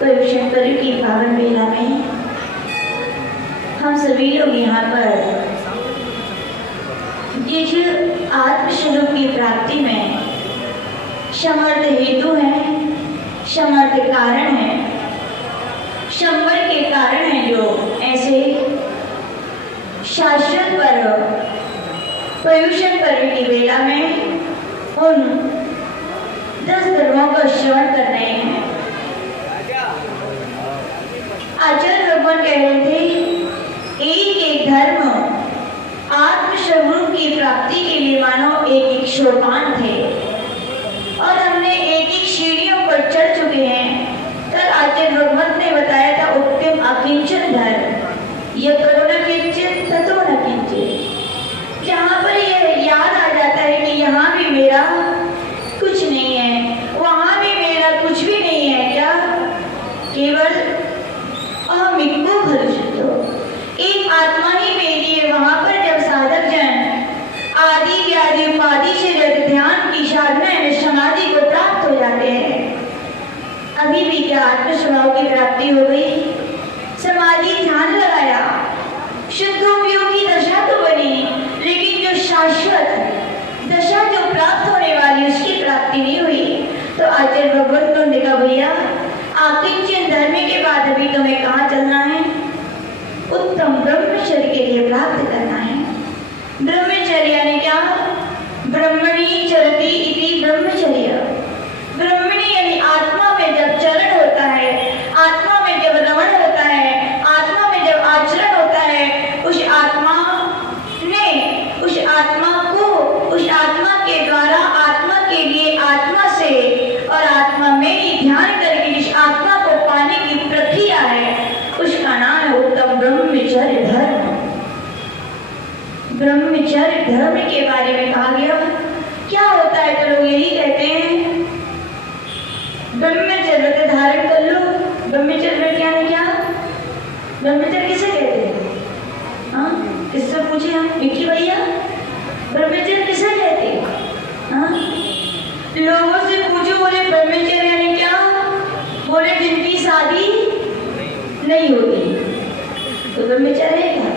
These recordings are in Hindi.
पर्युषण पर्व की पावन बेला में हम सभी लोग यहाँ पर जिस आत्मस्वरूप की प्राप्ति में समर्थ हेतु है, समर्थ कारण है, संवर के कारण है, जो ऐसे शाश्वत पर्व पर्युषण पर्व की बेला में उन 10 धर्मों का श्रवण कर रहे हैं। आचार्य भगवान कह रहे थे एक एक धर्म आत्मस्वरूप की प्राप्ति के लिए मानो एक एक सोपान थे और हमने एक एक सीढ़ियों पर चढ़ चुके हैं। कल आचार्य भगवत ने बताया था उत्तम अकिंचन धर्म, यह करो न किंचित ततो न किंचित, जहाँ पर यह याद आ जाता है कि यहाँ भी मेरा कुछ नहीं है, वहाँ भी मेरा कुछ भी नहीं है, क्या केवल अहमिको भविष्यतो, एक आत्मा ही मेरी है। वहाँ पर जब साधक जन आदि व्याधि उपाधि से जब ध्यान की साधना में समाधि को प्राप्त हो जाते हैं, अभी भी क्या आत्म स्वभाव की प्राप्ति हो गई? समाधि ध्यान लगाया, शुद्धोपयोगी दशा तो बनी, लेकिन जो शाश्वत दशा जो प्राप्त होने वाली उसकी प्राप्ति नहीं हुई। तो आचार्य भगवत ने देखा भैया आकिंचन धर्म के बाद अभी तुम्हें कहाँ चलना है? उत्तम ब्रह्मचर्य के लिए प्राप्त करना है। ब्रह्मचर्य यानी क्या? ब्रह्मणी चरति इति ब्रह्मचर्य। ब्रह्मणी यानी आत्मा में जब चरण होता है, आत्मा में जब रमण होता है, आत्मा में जब आचरण होता है, उस आत्मा को उस आत्मा के द्वारा आत्मा के लिए आत्मा से और आत्मा में ही ध्यान करके जिस आत्मा को पाने की प्रक्रिया है उसका नाम है उत्तम ब्रह्मचर्य धर्म। ब्रह्मचर्य धर्म के बारे में कहा गया। क्या होता है? तो लोग यही कहते हैं ब्रह्मचर्य धारण कर लो। ब्रह्मचर्य क्या है? क्या ब्रह्मचर्य किसे कहते हैं? हाँ, किससे पूछे हम? विक्की भैया, ब्रह्मचर्य किसे कहते हैं? हाँ, लोगों से पूछो, बोले ब्रह्मचर्य यानी क्या? बोले जिनकी शादी नहीं होती तो ब्रह्मचर्य है क्या?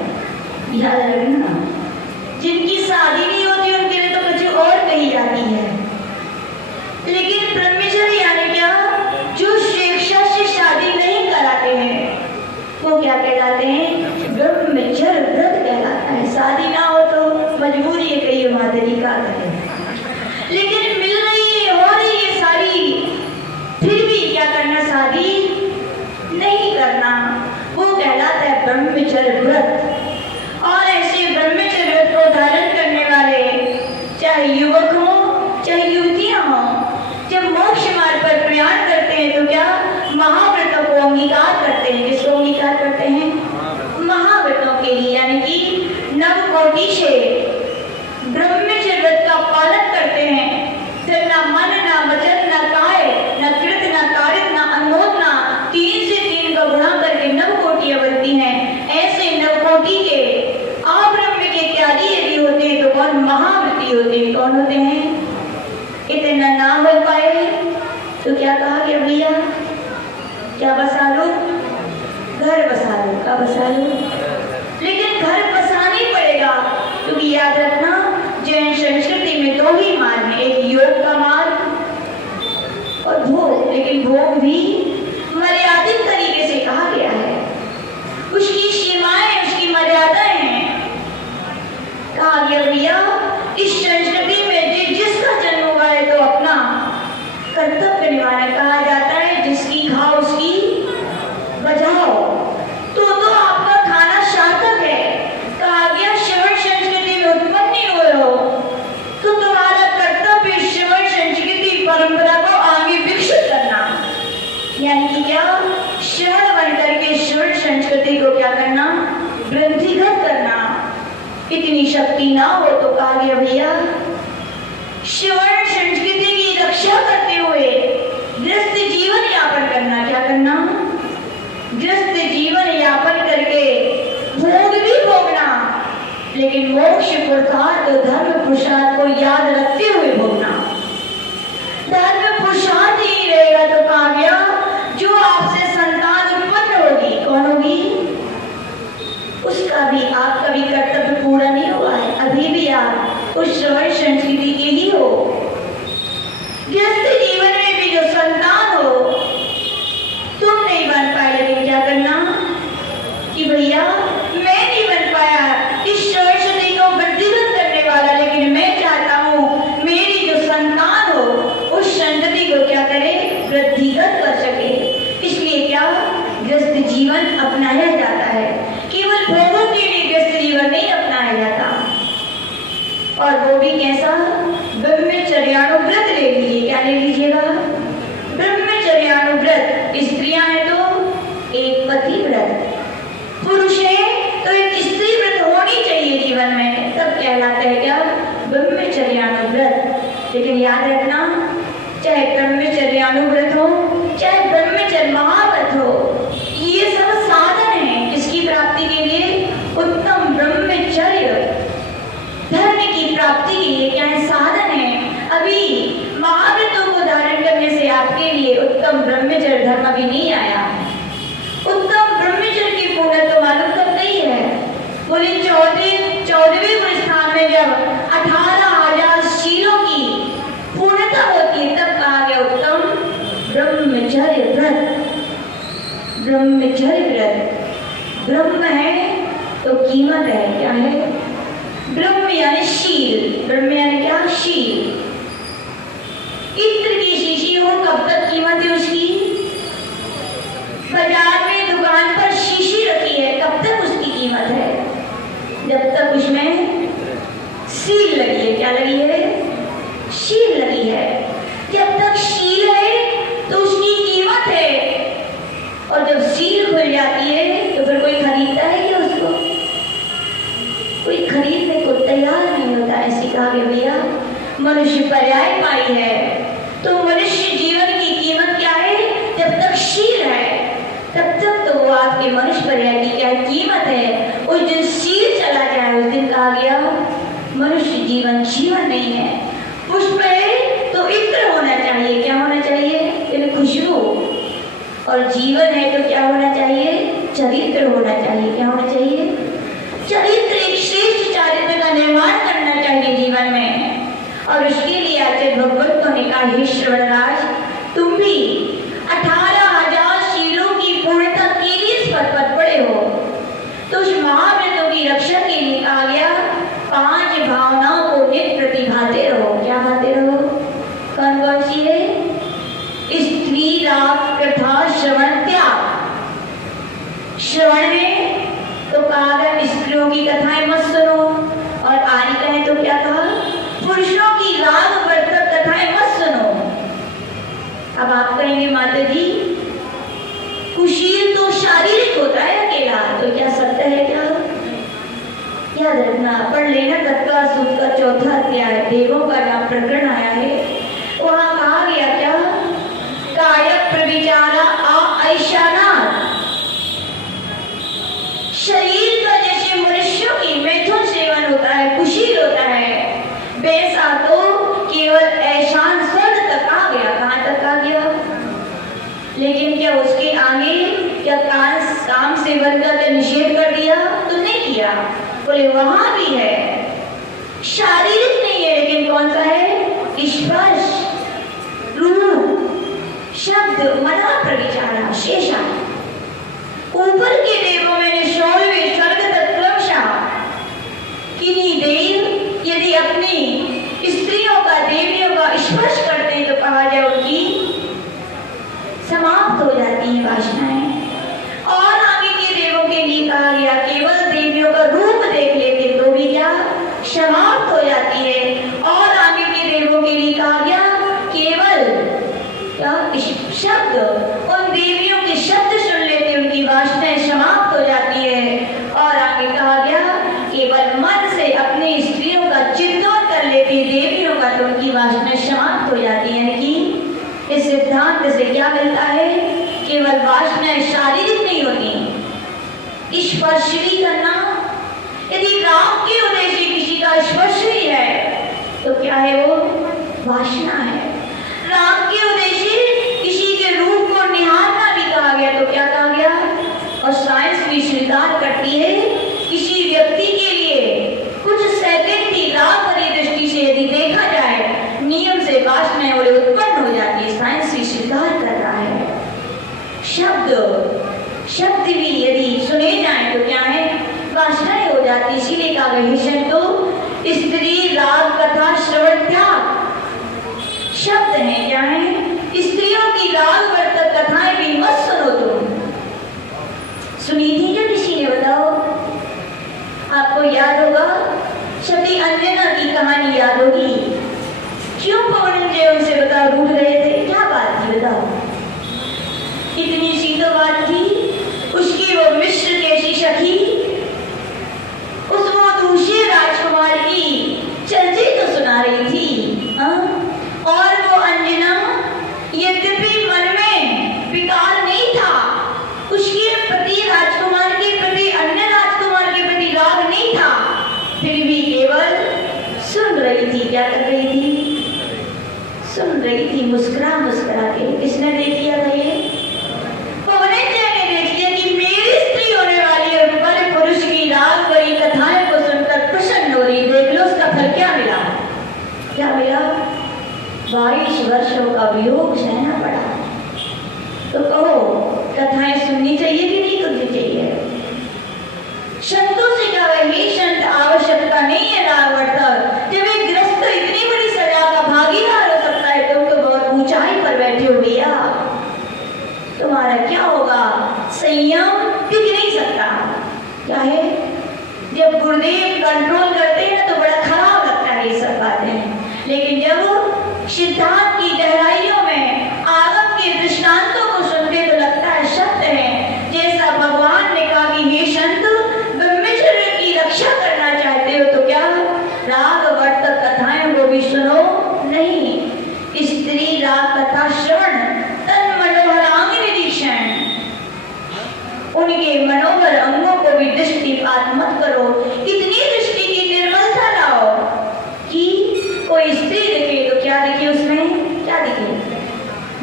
याद रखना, जिनकी शादी नहीं होती उनके लिए तो कुछ और कही जाती है, लेकिन ब्रह्मचर्य यानी क्या? जो स्वेच्छा से शादी नहीं कराते हैं वो क्या कहलाते हैं? ब्रह्मचर्य व्रत कहलाता है। शादी ना हो तो मजबूरी है, कही मादरी का करें, लेकिन मिल रही है, हो रही है सारी, फिर भी क्या करना? शादी नहीं करना, वो कहलाता है ब्रह्मचर्य व्रत। और ऐसे ब्रह्मचर्य व्रत को धारण करने वाले चाहे युवक हो चाहे युवतियां हो, जब मोक्ष मार्ग पर प्रयाण करते हैं तो क्या महाव्रतों को अंगीकार करते हैं। किसको अंगीकार करते हैं? महाव्रतों के लिए, यानी कि नवकोटि से ब्रह्मचर्य व्रत का पालन करते हैं। फिर ना मन ना वचन ना काय ना कृत ना कारित ना अनमोद ना 3 से 3 का गुणा करके नवकोटियां बनती हैं। ऐसे नवकोटि के अब्रह्म के त्यागी यदि होते हैं तो कौन? महाव्रती होते हैं। कौन होते हैं? इतना ना हो पाए तो क्या कहा गया भैया? क्या बसा लो? घर बसा लो। क्या बसा लो? लेकिन घर बसाना ही पड़ेगा, क्योंकि याद रखना जैन संस्कृति में 2 ही मार्ग है, एक योग का मार्ग और भोग, लेकिन भोग भी मर्यादित तरीके से कहा गया है, उसकी सीमाएं उसकी मर्यादाएं हैं। कहा गया भैया इस संस्कृति में जिसका जन्म हुआ है तो अपना कर्तव्य निभाना। कहा जाता है जिसकी खाओ उसकी बजाओ, तो आपका खाना सार्थक है। कहा गया श्रवण संस्कृति में उत्पन्न नहीं हुए हो तो तुम्हारा कर्तव्य श्रवण संस्कृति परंपरा को आगे विकसित करना, यानी कि क्या? श्रवण बन करके श्रवण संस्कृति को क्या करना? ग्रंथिगत करना। इतनी शक्ति ना हो तो कहा गया भैया श्रवण संस्कृति की रक्षा करते हुए गृहस्थ जीवन यापन करना। क्या करना? गृहस्थ जीवन यापन करके भोग भी भोगना, लेकिन मोक्ष पुरुषार्थ धर्म पुरुषार्थ को याद रखते हुए भोगना। धर्म पुरुषार्थ ही रहेगा तो कहा गया जो आपसे ले लीजिएगा, ब्रह्मचर्यानुव्रत स्त्रियां हैं तो एक पति व्रत, पुरुष है तो एक स्त्री व्रत होनी चाहिए जीवन में, तब कहलाता है क्या? ब्रह्मचर्यानुव्रत। लेकिन याद रखना, चाहे ब्रह्मचर्यानुव्रत हो चाहे ब्रह्मचर्य महाव्रत हो, ये सब साधन है किसकी प्राप्ति के लिए? उत्तम ब्रह्मचर्य धर्म की प्राप्ति के लिए क्या है? साधन है। अभी महाव्रतों को धारण करने से आपके लिए उत्तम ब्रह्मचर्य धर्म अभी नहीं आया। उत्तम ब्रह्मचर्य की पूर्ण तो मालूम कब नहीं है? बोले 14वें गुण स्थान में जब 18,000 शीलों की पूर्णता होती है तब कहा गया उत्तम ब्रह्मचर्य व्रत। ब्रह्मचर्य व्रत, ब्रह्म है तो कीमत है, क्या है? ब्रह्म यानी शील, ब्रह्म यानी क्या? शील। इत्र की शीशी हो कब तक कीमत है उसकी? बाजार में दुकान पर शीशी रखी है कब तक उसकी कीमत है? जब तक उसमें सील लगी है। क्या लगी है? शील लगी है। जब तक शील है तो उसकी कीमत है, और जब सील खुल जाती है तो फिर कोई खरीदता है क्या उसको? कोई खरीदने को तैयार नहीं होता। ऐसी कहा कि भैया मनुष्य पर्याय पाई है, तो मनुष्य जीवन की कीमत क्या है? जब तक शील है तब तक तो वो आपके मनुष्य पर्याय की क्या कीमत है। उस दिन शील चला जाए उस दिन कहा गया मनुष्य जीवन जीवन नहीं है। पुष्प है तो इत्र होना चाहिए, क्या होना चाहिए? यानी खुशबू। और जीवन है तो क्या होना चाहिए? चरित्र होना चाहिए। क्या होना चाहिए? चरित्र, एक श्रेष्ठ चरित्र का निर्माण करना चाहिए जीवन में। और उसके लिए आचार्य भगवत ने कहा, हे श्रवणराज, तुम भी 18,000 शीलों की पूर्णता के लिए इस पद पर पड़े हो, तो उस महाव्रतों की रक्षा के लिए कहा गया 5 भावनाओं को नित्य प्रतिभाते रहो। क्या भाते रहो? कौन कौन सी है? स्त्री राग कथा श्रवण त्याग। श्रवण में तो कहा गया स्त्रियों की कथाएं मत सुनो, और आगे कहें तो क्या कहा? पुरुषों की राग वर्तक कथाएं मत सुनो। अब आप कहेंगे माता जी कुशील तो शारीरिक होता है अकेला, तो क्या सत्य है क्या? याद रखना, पढ़ लेना तत्काल सूत्र का 4था अध्याय, देवों का नाम प्रकरण आया है। वहां कहा गया क्या? काय प्रविचारा ऐशाना, शरीर का जैसे मनुष्यों की मैथुन सेवन होता है, कुशील होता है, वैसा तो केवल ऐशान स्वर्ग तक आ गया। कहां तक आ गया? लेकिन क्या उसके आगे क्या काम सेवन का निषेध कर दिया? तो नहीं किया। बोले वहां भी है, शारीरिक नहीं है, लेकिन कौन सा है? स्पर्श, रूप, शब्द, मना प्रविचारा शेषा। ऊपर के देवों में 16वें स्वर्ग तक क्रमशः किन्हीं देव यदि अपनी स्त्रियों का देवियों का स्पर्श करते हैं तो कहा जाए उनकी समाप्त हो जाती है वासनाएं। और आगे के देवों के लिए कहा गया केवल देवियों का रूप देख लेते तो भी क्या समाप्त हो जाती है। और आगे के देवों के लिए कहा गया केवल क्या शब्द, उन देवियों के शब्द सुन लेते उनकी वासनाएं समाप्त हो जाती है। और आगे कहा गया केवल मन से अपनी स्त्रियों का चिंतन कर लेती देवियों का तो उनकी वासनाएं समाप्त हो जाती है। कि इस सिद्धांत से क्या मिलता है? केवल वासनाएं शारीरिक नहीं होती, स्पर्श भी करना। यदि राम के उदय से किसी का स्पर्श ही है तो क्या है? वो वासना है। राम के उदय से किसी के रूप को निहारना भी कहा गया तो क्या कहा गया? और साइंस भी स्वीकार करती है किसी व्यक्ति के लिए कुछ सेकंड की राह भरी दृष्टि से यदि देखा जाए नियम से वासनाएं और उत्पन्न हो जाती है। साइंस भी स्वीकार कर रहा है। शब्द भी यदि सुने जाए तो क्या है? वासनाएं हो जाती। इसीलिए कहा गया तो स्त्री राग कथा श्रवण त्याग शब्द है। क्या है? स्त्रियों की राग वर्तक कथाएं भी मत सुनो। तुम सुनी थी क्या किसी ने? बताओ। आपको याद होगा सती अंजना की कहानी याद होगी। क्यों पवनंजय उनसे बताओ रूठ गए थे, क्या बात थी बताओ? इतनी सी तो बात थी, उसकी वो मिस्र कैसी सखी, उस वो दूसरे राजकुमार की चर्चे तो सुना रही थी, हाँ? और वो अंजना यद्यपि मन में विकार नहीं था, उसके प्रति राजकुमार के प्रति, अन्य राजकुमार के प्रति राग नहीं था, फिर भी केवल सुन रही थी। क्या कर रही थी? सुन रही थी मुस्कुरा मुस्कुरा के। किसने देख लिया था ये? पवनेन्द्र ने देख लिया कि मेरी स्त्री होने वाली है, पर पुरुष की राग भरी कथाएं को सुनकर प्रसन्न हो रही। देख लो उसका फल क्या मिला। क्या मिला? 22 वर्षों का वियोग सहना पड़ा। तो कहो कथाएं सुननी चाहिए कि नहीं सुननी चाहिए? संतों से क्या वही संत आवश्यकता नहीं है राग वर्तक। जब एक ग्रस्त इतनी बड़ी सजा का भागीदार हो सकता है, तुम तो बहुत ऊंचाई पर बैठे हो भैया, तुम्हारा क्या होगा? संयम टिक नहीं सकता। क्या है? जब गुरुदेव कंट्रोल करते हैं ना तो बड़ा खराब लगता है ये सब बातें, लेकिन जब सिद्धांत की गहराइयों में आगम के दृष्टांतों को सुनते तो लगता है सत्य है। जैसा भगवान ने कहा कि हे संत, ब्रह्मचर्य की रक्षा करना चाहते हो तो क्या राग वर्तक कथाएं वो भी सुनो नहीं। स्त्री राग कथा श्रवण, तन मनोहरांग निरीक्षण, उनके मनोहर अंगों को भी दृष्टिपात मत करो। इतनी दृष्टि की निर्मलता लाओ कि कोई स्त्री दिखे तो क्या दिखे उसमें? क्या दिखे?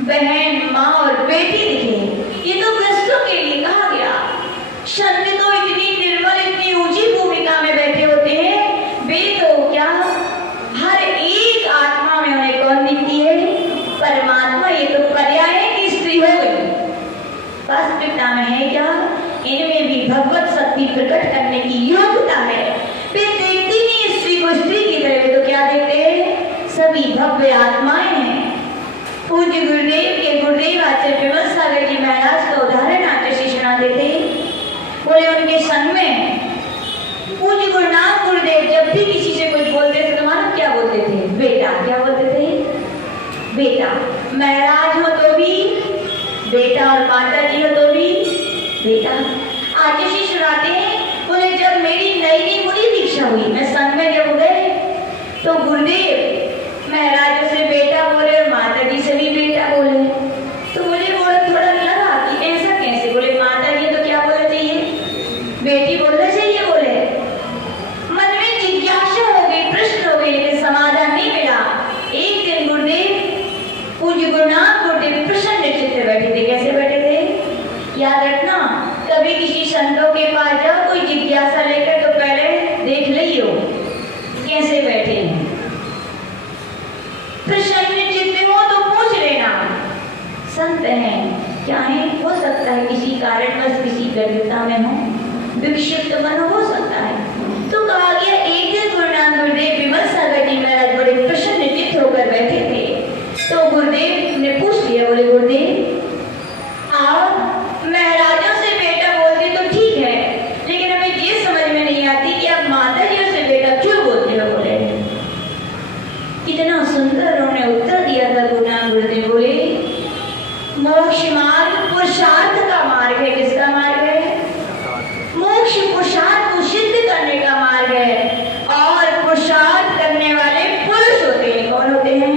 बहन, माँ और बेटी दिखे। ये तो ग्रस्तों के लिए कहा गया। संत तो इतनी निर्मल, इतनी ऊंची भूमिका में बैठे होते हैं, वे तो क्या हर एक आत्मा में उन्हें कौन दिखती है? परमात्मा। ये तो पर्याय है कि स्त्री हो गई, वास्तविकता में है क्या? इनमें भी भगवत शक्ति प्रकट करने की योग्यता है। वे देखती नहीं स्त्री को स्त्री की तरह, तो क्या देखते हैं? सभी भव्य आत्माएं हैं। पूज्य गुरुदेव के गुरुदेव आचार्य विमल सागर जी महाराज का उदाहरण आचार्य से सुनाते थे। बोले उनके संग में पूज्य गुरुनाथ गुरुदेव जब भी किसी से कुछ बोलते थे तो मानो क्या बोलते थे? बेटा। क्या बोलते थे? बेटा। महाराज हो तो भी बेटा, और माता जी हो तो भी बेटा। आचार्य जी सुनाते हैं, बोले जब मेरी नई मुनि दीक्षा हुई, मैं संग में जब गए तो गुरुदेव महाराज से बेटा बोले और माता जी से भी बेटा बोले। तो मुझे थोड़ा लगा कि ऐसा कैसे? बोले माता जी तो क्या बोलना चाहिए? बेटी बोलना चाहिए। बोले मन में जिज्ञासा हो गई, प्रश्न हो गई, लेकिन समाधान नहीं मिला। एक दिन गुरुदेव पूज्य गुरुनाथ गुरुदेव प्रसन्न चित्त बैठे थे। कैसे बैठे थे? याद रखना, कभी किसी संतों के पास जाओ कोई जिज्ञासा लेकर तो पहले देख लियो कैसे बैठे हैं। प्रसन्न चित्त हो तो पूछ लेना संत हैं क्या है? हो सकता है किसी कारणवश किसी व्यग्रता में हो, विक्षिप्त मन हो सकता है। तो कहा गया एक दिन गुरुनाथ गुरुदेव विमल सागर जी महाराज बड़े प्रसन्न चित्त होकर बैठे थे। तो गुरुदेव ने पूछ लिया, बोले गुरुदेव आप महाराजों से बेटा बोलते तो ठीक है, लेकिन हमें ये समझ में नहीं आती कि आप माता जी से बेटा क्यों बोलते हो? बोले कितना सुंदर उन्होंने उत्तर दिया था गुरुनाथ गुरुदेव। बोले मोक्ष मार्ग पुरुषार्थ का मार्ग है। किसका मार्ग है? मोक्ष पुरुषार्थ को सिद्ध करने का मार्ग है, और पुरुषार्थ करने वाले पुरुष होते हैं। कौन होते हैं?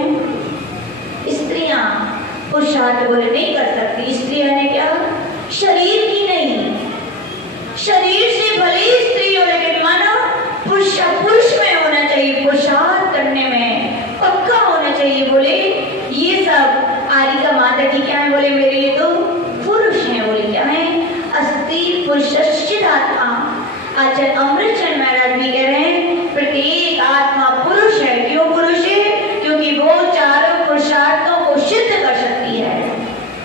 स्त्रियां पुरुषार्थ बोले नहीं कर सकती। स्त्रियां ने क्या? शरीर की नहीं, शरीर से भले स्त्री हो लेकिन मानो पुरुष में होना चाहिए, पुरुषार्थ करने में पक्का होना चाहिए। बोले ये सब आदि का माता जी क्या है? बोले मेरे लिए तो पुरुष हैं। बोले क्या है? अस्ति पुरुषस्य आत्मा। आचार्य अमृतचंद महाराज भी कह रहे हैं प्रत्येक आत्मा पुरुष है। क्यों पुरुष है? क्योंकि वो चारों पुरुषार्थों को सिद्ध कर सकती है,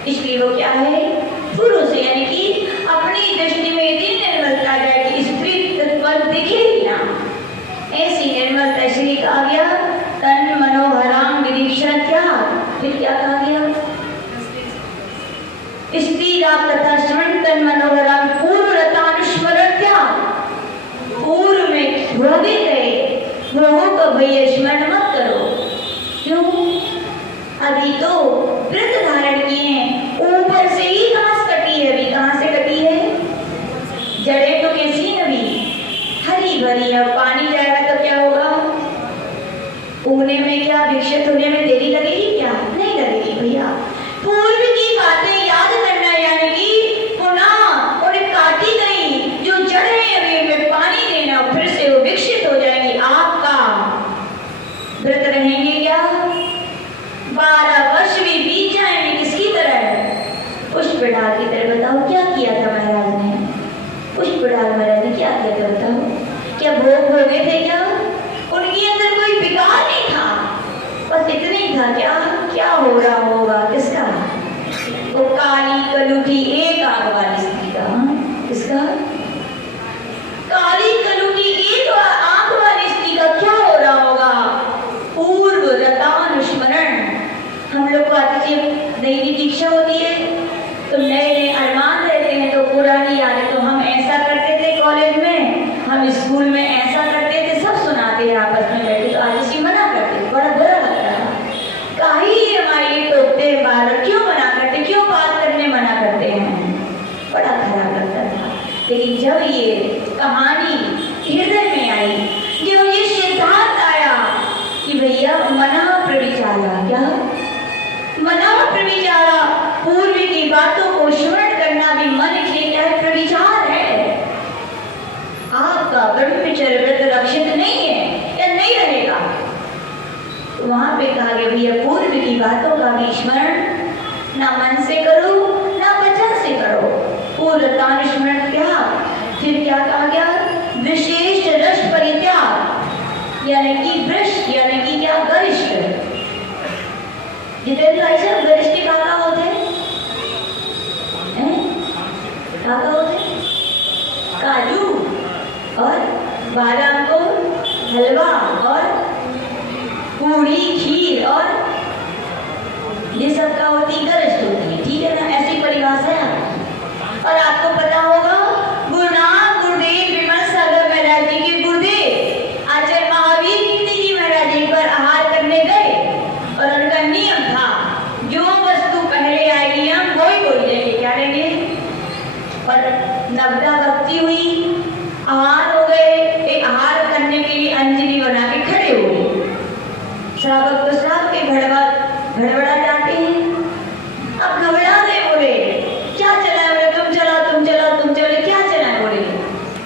इसलिए वो क्या है? पुरुष है। यानी कि अपनी दृष्टि में इतनी निर्मलता जाए कि स्त्री तत्व दिखे ही ना, ऐसी निर्मलता। इसलिए कहा गया तन मनोहराम निरीक्षण त्याग। फिर क्या कहा गया? स्त्री राग कथा श्रवण, तन मनोहराम पूर्व रतानुस्मरण त्याग। पूर्व में भोगे गए भोगों को भैया स्मरण मत करो। क्यों? अभी तो व्रत धारण किए हैं, ऊपर से ही घास कटी है। अभी कहाँ से कटी है? जड़ें तो कैसी है अभी? हरी भरी है। पानी जाएगा तो क्या होगा? उगने में क्या, विकसित होने में देरी लगेगी क्या? नहीं लगेगी भैया। पूर्व की बातें याद करना, यानी कि पुनः उन्हें काटी गई जो जड़ें अभी उनमें पानी देना, फिर से वो विकसित हो जाएंगी। आपका व्रत रहेंगे क्या? 12 वर्ष भी बीत जाएंगे किसकी तरह? पुष्पडाल की तरह। बताओ क्या किया था महाराज ने? पुष्पडाल महाराज ने क्या किया था बताओ? क्या भोग भोगे थे क्या? उनके अंदर कोई विकार नहीं था, बस इतना ही था। क्या हो रहा होगा किसका? वो काली कलुठी एक आंख वाली स्त्री का। किसका? काली कलुठी एक आंख वाली स्त्री का क्या हो रहा होगा? पूर्व रतानुस्मरण। हम लोग को आती नई दीक्षा होती है तो नए नए अरमान रहते हैं, तो पुरानी यादें, तो हम ऐसा करते थे कॉलेज में, हम स्कूल में ऐसा करते थे, सब सुनाते हैं आपस में बैठे। तो आज इसी मना करते, बड़ा बुरा लगता है। काहे हमारे टोकते हैं बाहर, क्यों मना करते, क्यों बात करने मना करते हैं? बड़ा खराब लगता था। लेकिन जब ये कहानी हृदय में आई, जब ये सिद्धांत आया कि भैया मना प्रविचारा, क्या मना प्रविचारा, पूर्व की बातों को स्मरण करना भी मन के क्या है? प्रविचार है। आपका ब्रह्मचर्य व्रत रक्षित नहीं है या नहीं रहेगा। तो वहां पे कहा गया भैया पूर्व की बातों का भी स्मरण ना मन से करो ना वचन से करो। पूर्वतान स्मरण त्याग। फिर क्या कहा गया? विशेष रस परित्याग, यानी कि वृष, यानी कि क्या? गरिष्ठ। जितेंद्र भाई साहब, गरिष्ठ काका होते हैं? काका होते हैं काजू और बादाम को हलवा और पूड़ी खीर, और ये सब का होती गरिष्ठ होती है। ठीक है ना? ऐसी परिभाषा है। और आपको पता होगा गुरुनाम गुरुदेव विमल सागर महाराज जी के गुरुदेव आचार्य महावीर कीर्ति जी महाराज जी पर आहार करने गए, और उनका नियम था जो वस्तु पहले आएगी हम वही बोल देंगे। क्या लेंगे? पर नवदा भक्ति हुई, आहार हो गए, एक आहार करने के लिए अंजलि बना के खड़े हो गए। श्रावक तो श्रावक के भड़बड़ा जाते हैं। अब घबरा गए, बोले क्या चला है? बोले तुम चला, तुम चला, तुम चले, क्या चला है? बोले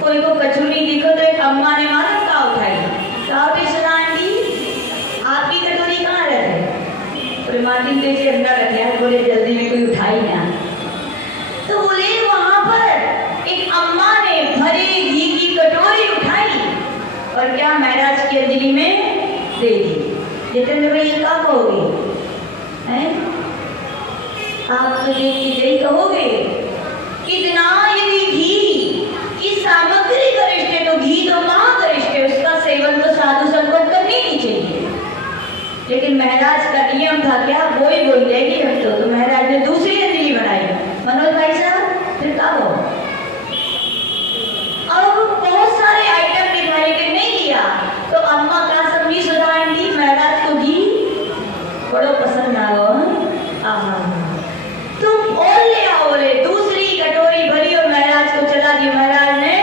कोई को कचौरी दिखो तो एक अम्मा ने मारा, का उठाई, का उठी सुना आंटी आपकी कटोरी कहाँ रहती? बोले माती तो इसे अंदर रखे हैं। बोले जल्दी में कोई उठाई ना। तो बोले वहां पर एक अम्मा ने भरे घी की कटोरी उठाई और क्या महाराज की अंजलि में दे दी। जितेंद्र भाई ये क्या कहोगे? आप तो देख के यही कहोगे कितना यदि घी की सामग्री गरिष्ठ है तो घी तो महागरिष्ठ है, उसका सेवन तो साधु संगत करनी ही चाहिए। लेकिन महाराज का नियम था क्या? वो ही बोल देगी हम तो महाराज ने दूसरी अंजलि बनाई। मनोज भाई साहब फिर क्या हो? अब बहुत सारे आइटम दिखाई लेकिन नहीं किया तो अम्मा का समझी सुधा आंटी महाराज को घी बड़ो पसंद आ गो। तुम और ले आओ। बोले दूसरी कटोरी भरी और महाराज को चला दी। महाराज ने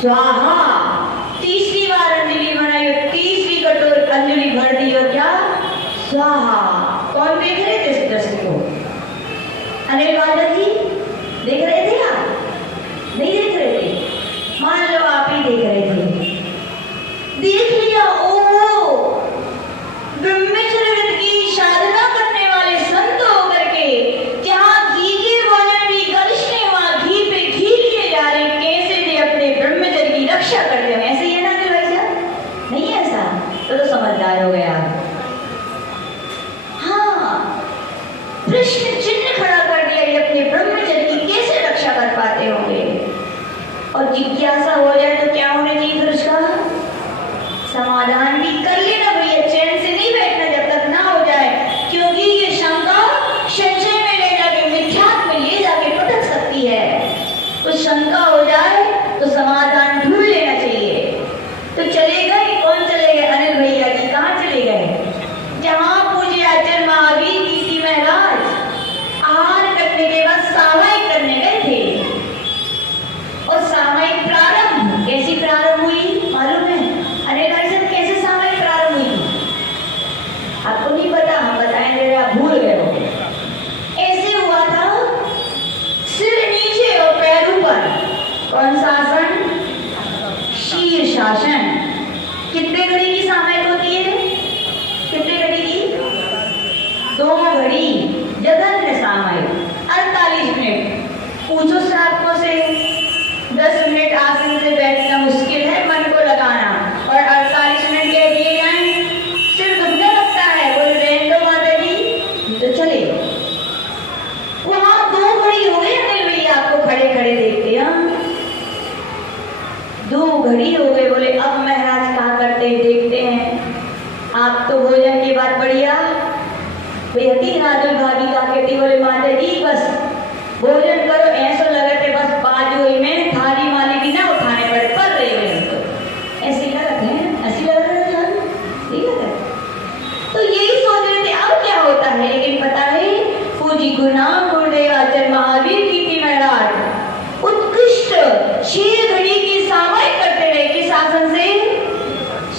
स्वाहा तीसरी बार अंजलि बनाई और तीसरी कटोरी अंजलि भर दी और क्या? स्वाहा। कौन देख रहे थे इस दृश्य को? अनिल वाला जी देख रहे थे? आप नहीं देख रहे थे? मान लो आप ही देख रहे थे, देख लिया। ओहो, ब्रह्मचर्य व्रत की साधना करने वाले संत होकर के जहाँ घी के भोजन भी गरिष्ठ है, वहाँ घी पे घी लिए जा रहे, कैसे भी अपने ब्रह्मचर्य की रक्षा करते हैं। ऐसे ही है ना कि भाई साहब? नहीं है ऐसा? तो समझदार हो गया। हाँ, प्रश्न चिन्ह खड़ा कर दिया, ये अपने ब्रह्मचर्य की कैसे रक्षा कर पाते होंगे? 2 घड़ी जघन्य सामयिक 48 मिनट। पूछो साधकों से 10 मिनट आसन से बैठना मुश्किल है, मन को लगाना, और 48 मिनट कह दिए जाए सिर दुखने लगता है, बोले रहने दो माता जी तो चले। वहां 2 घड़ी हो गई अनिल भैया आपको खड़े खड़े देखते। हाँ 2 घड़ी हो गए। बोले अब महाराज क्या करते देखते हैं। आप तो भोजन की बात बढ़िया बेहती नाजल भाभी का कहती। बोले माता जी बस भोजन करो, ऐसा लगते बस बाजू में थाली माली भी ना उठाने पड़े, पड़ रही है तो ऐसी लगत है, ऐसी लग रहा है ठीक है। तो यही सोच रहे थे अब क्या होता है, लेकिन पता है पूजी गुरुनाम गुरुदेव आचार्य महावीर की महाराज उत्कृष्ट 6 घड़ी की सामयिक करते रहे। किस आसन से?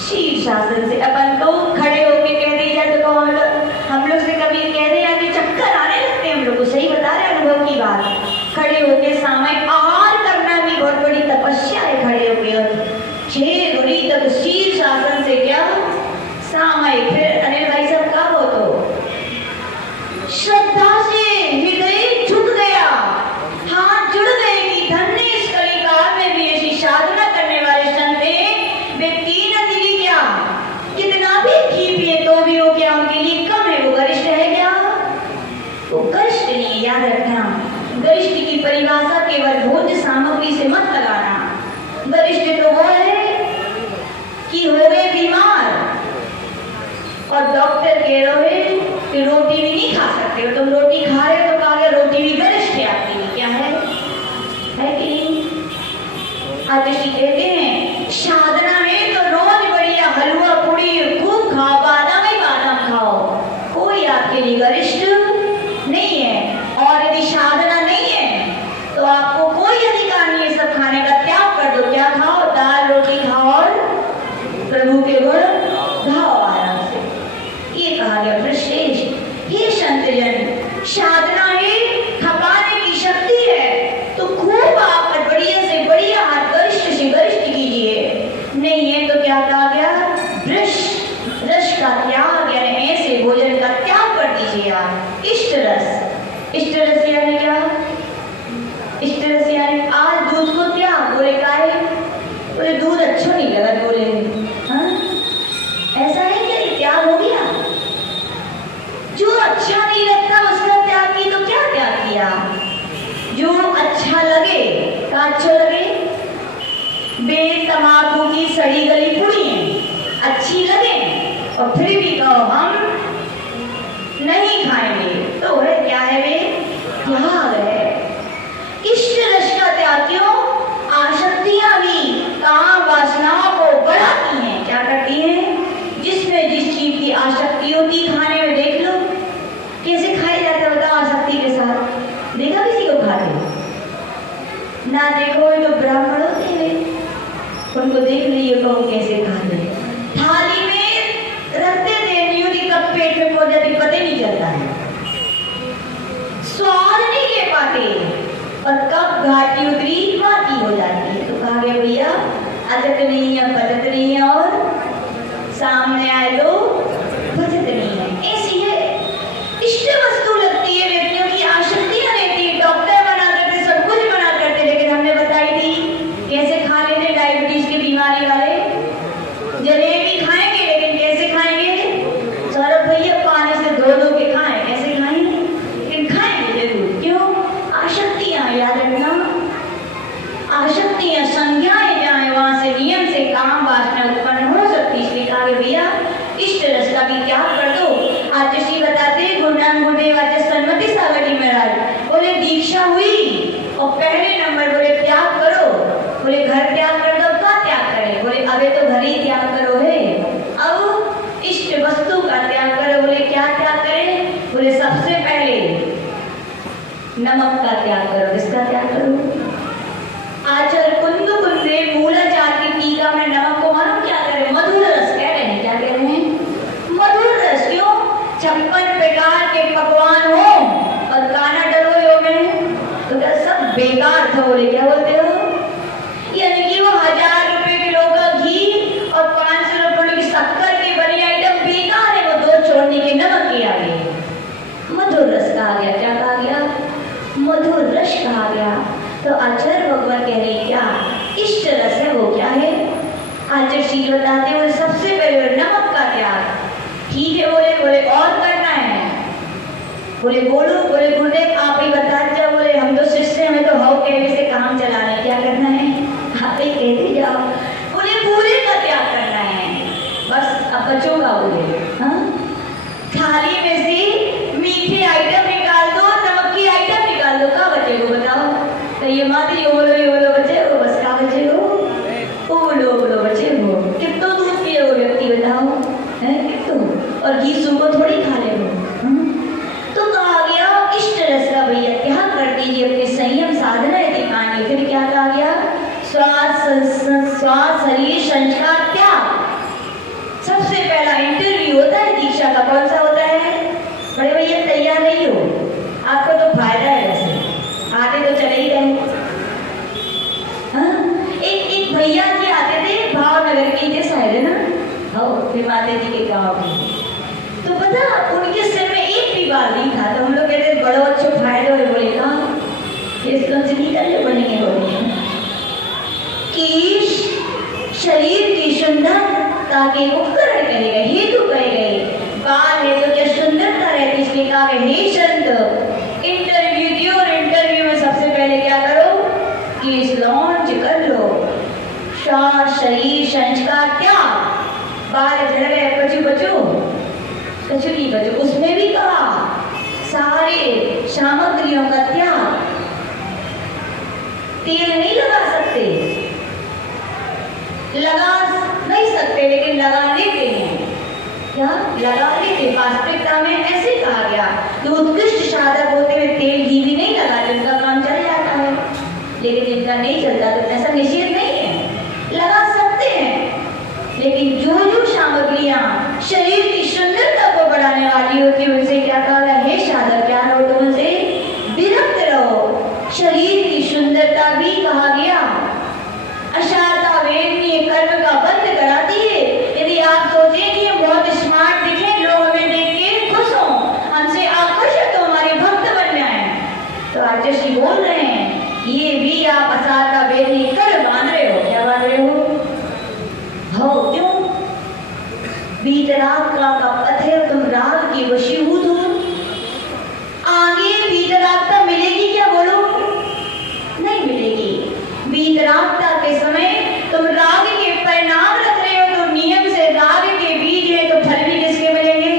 शीर्षासन से। अपन तो खड़े होके कह दी जाए तो हम लोग से कभी कह दे आगे चक्कर आने लगते हैं हम लोग को, सही बता रहे अनुभव की बात। खड़े होके सामयिक आहार करना भी बहुत बड़ी तपस्या है। खड़े होके 6 घड़ी तक शीर्षासन से क्या सामयिक। फिर अनिल भाई साहब का हो तो श्रद्धा से हृदय झुक गया, हाथ जुड़ गए कि धन्य इस कलिकाल में भी ऐसी साधना करने वाले संत वे 3 नदी क्या कितना भी घी पिए तो भी वो क्या उनके लिए कम है, वो गरिष्ठ है क्या? वो गरिष्ठ नहीं, याद रखना। गरिष्ठ की परिभाषा केवल भोज्य सामग्री से मत लगाना। गरिष्ठ तो वो है कि हो गए बीमार और डॉक्टर कह रहे हैं कि रोटी भी नहीं खा सकते हो, तुम रोटी खा रहे हो तो कहा गया रोटी भी गरिष्ठ है आपके लिए, क्या है कि नहीं? आतिशी कहते हैं साधना में तो रोज बढ़िया हलवा पूड़ी खूब खाओ, बादाम ही बादाम खाओ, कोई आपके लिए गरिष्ठ नहीं है। और यदि साधना नहीं है तो आपको कोई अधिकार नहीं है सब खाने का, त्याग कर दो। क्या खाओ? दाल रोटी खाओ और प्रभु के गुण गाओ आराम से, ये कहा गया। फिर श्रेष्ठ हे संतजन साधना है खपाने की शक्ति है तो खूब आप बढ़िया से बढ़िया हाथ गरिष्ठ से गरिष्ठ कीजिए। नहीं है तो क्या कहा गया? रस का त्याग, यानी ऐसे भोजन का त्याग कर दीजिए आप। इष्ट रस यानी क्या? इष्ट रस यानी आज दूध को त्याग। बोले काहे? बोले दूध अच्छा नहीं लगा। बोले हाँ ऐसा है क्या? ये त्याग हो गया? जो अच्छा नहीं लगता उसका त्याग की तो क्या त्याग किया? जो अच्छा लगे का अच्छा लगे, बेतमाकू की सड़ी गली पूरी अच्छी लगे और फिर भी कहो हम नहीं खाएंगे तो है क्या है? वे त्याग है। इष्ट रस का त्याग क्यों? आसक्तियां भी काम वासनाओं को बढ़ाती हैं। क्या करती हैं? जिसमें जिस चीज की आसक्ति होती खाने में, देख लो कैसे खाई जाता है बताओ आसक्ति के साथ। देखा किसी को खाते? ना देखो तो ब्राह्मण होते हैं, उनको देख लीजिए कहो कैसे खाते। थाली में रखते थे न्यूरी कब पेट में पहुंच जाती पता ही नहीं चलता है, स्वाद नहीं ले पाते और कब घाटी उतरी बाती हो जाती है। तो कहा गया भैया अदत नहीं है बदत नहीं है और सामने आए तो बदत नहीं है। ऐसी है इष्ट वस्तु लगती है, व्यक्तियों की आसक्तियां रहती है। डॉक्टर बना करते सब कुछ बना करते, लेकिन हमने बताई थी कैसे खा लेते डायबिटीज की बीमारी वाले। जलेबी खाएंगे लेकिन कैसे खाएंगे? सौरभ भैया पानी से धो के खाएं, कैसे खाएंगे? लेकिन खाएंगे जरूर। क्यों? आसक्तियां, याद रखना आसक्तियां संज्ञाएं जाए वहां से नियम से काम वासना उत्पन्न हो सकती। इसलिए कहा भैया इष्ट रस का भी त्याग कर दो। आतिशी बताते गुरुनाम गुरुदेव आचार्य सन्मति सागर जी महाराज बोले दीक्षा हुई और पहले नंबर बोले त्याग करो। बोले घर त्याग कर दो, क्या त्याग करें? बोले अबे तो घर ही त्याग करो है। अब इष्ट वस्तु का त्याग करो। बोले क्या त्याग करें? बोले सबसे पहले नमक का त्याग करो। किसका त्याग करो? आचार्य कुंद कुंदे मूलाचार की टीका में नमक को मानो क्या करें? मधुर रस कह रहे हैं। क्या कह रहे हैं? मधुर रस। क्यों? 56 प्रकार के पकवान हो और गाना डलो में तो क्या सब बेकार था? बोले क्या बोलते हो? यानी कि वो 1000 रुपए किलो का घी और 500 रुपए की शक्कर की बनी आइटम बेकार है, वो 2 छोड़ने के नमक के आगे कहा गया, क्या कहा गया? मधुर रस कहा गया। तो आचार्य भगवान कह रहे क्या इष्ट रस है, वो क्या है? आचार्य श्री बताते हैं सबसे पहले नमक का त्याग। ठीक है बोले, बोले और करना है, बोले बोलो, बोले गुरुदेव आप ही बता जाओ, बोले हम तो शिष्य हैं, तो हाउ कहने से काम चलाना है, क्या करना है आप ही कहते जाओ। बोले पूरे का त्याग करना है, बस अब बच्चों का बोले हाँ, थाली में से मीठे आइटम निकाल दो, नमक की आइटम निकाल दो, क्या बचेगा बताओ? तो ये माती ये बोलो बचे हो, बस क्या बचे हो? बोलो बचे हो। कितना दूध पिए हो व्यक्ति बताओ है कितना, और घी सूखो थोड़ी खा ले हो। तो कहा गया इष्ट रस का भैया त्याग कर दीजिए, अपने संयम साधना यदि मानिए। फिर क्या कहा गया? स्वाद शरीर संस्कार त्याग। सबसे पहला इंटरव्यू होता है दीक्षा का, कौन सा होता है? बड़े भैया तैयार नहीं हो, आपको तो फायदा है, वैसे आते तो चले ही गए। एक भैया जी आते थे भावनगर के, ये शायद है ना, माता जी के गाँव के। तो पता उनके सिर में एक भी बाल नहीं था, तो हम लोग कहते बड़ो अच्छे फायदे हुए। बोले कहा निकलने पड़ेंगे, बोले कि शरीर की सुंदरता के उपकरण कहे गए, हेतु कहे गए। बाल है तो क्या सुंदरता रहती, इसलिए कहा हे संत इंटरव्यू दियो, और इंटरव्यू में सबसे पहले क्या करो कि लॉन्च कर लो। शरीर संस्कार त्याग, बाल झड़ गए कछु नहीं बचो, उसमें भी कहा सारे सामग्रियों का त्याग। तेल नहीं लगा सकते, लगा नहीं सकते, लेकिन लगा लेते हैं, क्या लगा लेते। वास्तविकता में ऐसे कहा गया कि उत्कृष्ट साधक होते हुए तेल घी भी नहीं लगाते, उनका काम चल जाता है, लेकिन जिनका नहीं चलता तो ऐसा निषेध नहीं है, लगा सकते हैं। लेकिन जो सामग्रियां शरीर की सुंदरता को बढ़ाने वाली होती है, उनसे क्या कहा गया? हे साधक क्या रहो, तुम उनसे विरक्त रहो। शरीर की सुंदरता भी कहा गया अशाता वेदनीय कर्म का बंद कराती है। यदि आप सोचें कि हम बहुत स्मार्ट दिखे, लोग हमें देख के खुश हों, हमसे आकर्षित हो, हमारे भक्त बन जाए, तो आचार्य श्री बोल रहे हैं ये भी आप अशाता वेदनीय कर्म मान रहे हो। क्या मान रहे हो? क्यों? वीतराग का पथ है, तुम राग की वशीभूत हो। आगे वीतरागता मिलेगी क्या? बोलो नहीं मिलेगी। वीतरागता के समय तुम राग के परिणाम रख रहे हो, तो नियम से राग के बीज है, तो फल भी किसके मिलेंगे?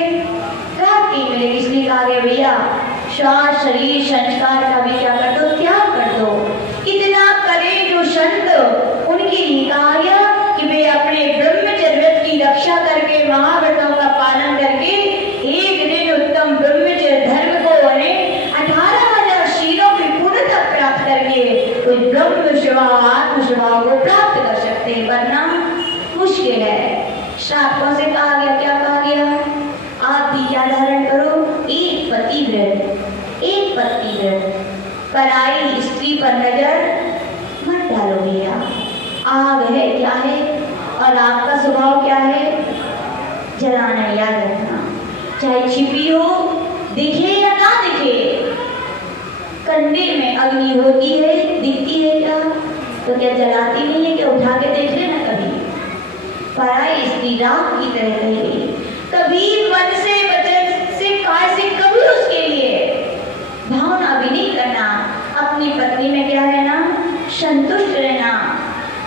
राग के मिलेंगे। इसलिए कहा गया भैया श्वास शरीर संस्कार का भी क्या कर दो? त्याग कर दो। इतना करे जो संत, उनके लिए कहा गया कि वे अपने ब्रह्मचर्य की रक्षा करके, महाव्रतों का पालन करके एक दिन उत्तम ब्रह्मचर्य धर्म को 18,000 शीलों की पूर्णता प्राप्त करके उस ब्रह्म स्वभाव आत्म स्वभाव को प्राप्त कर सकते हैं, वरना मुश्किल है। शास्त्रों से कहा गया, क्या कहा गया? आप भी क्या धारण करो? एक पति व्रत, पराई स्त्री पर नजर मत डालो भैया। आग है, क्या है, और आपका स्वभाव क्या है? जलाना, याद रखना। चाहे छिपी हो, दिखे या ना दिखे, कंडे में अग्नि होती है, दिखती है क्या? तो क्या जलाती नहीं है? क्या उठा के देख लेना कभी। पराई स्त्री राख की तरह कही गई, कभी मन से वचन से काय से कभी उसके लिए भावना भी नहीं करना। अपनी पत्नी में क्या रहना? संतुष्ट रहना।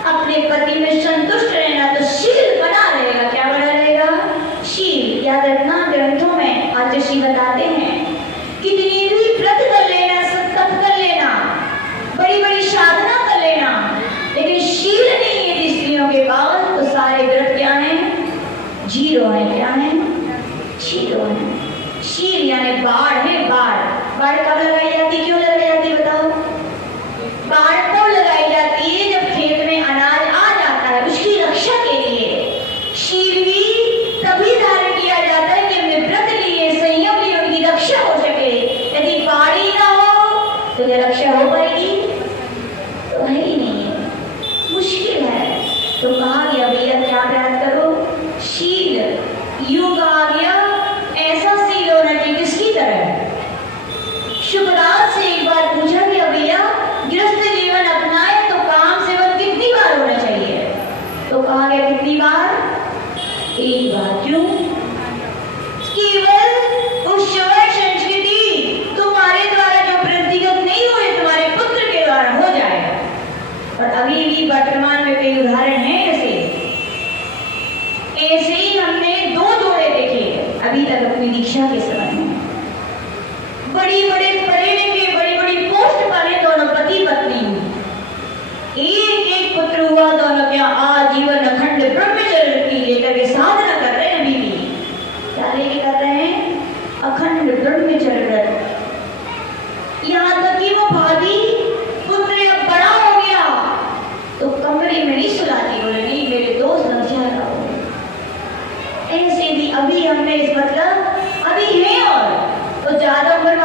अपने पति में संतुष्ट रहना, तो शील बना रहेगा। क्या बना रहेगा? शील। याद रखना, ग्रंथों में आचार्य श्री बताते हैं कितनी भी व्रत कर लेना, तप कर लेना, बड़ी बड़ी साधना कर लेना, लेकिन शील नहीं है स्त्रियों के पास, तो सारे व्रत क्या है? जीरो है। क्या है? जीरो है। शील यानी बाढ़ है। बाढ़ कब लगाई जाती, क्यों लगाई जाती बताओ? बाढ़ तब लगाई जाती है जब खेत में अनाज आ जाता है, उसकी रक्षा के लिए। शील भी तभी धारण किया जाता है कि हमने व्रत लिए, संयम लिए, उनकी रक्षा हो सके। यदि बाढ़ ही ना हो तो क्या रक्षा हो पाएगी? तो है ही नहीं है, मुश्किल है। तो कहा गया भैया क्या प्रयास करो? शील। यूं कहा गया ऐसा शील होना चाहिए किसकी तरह?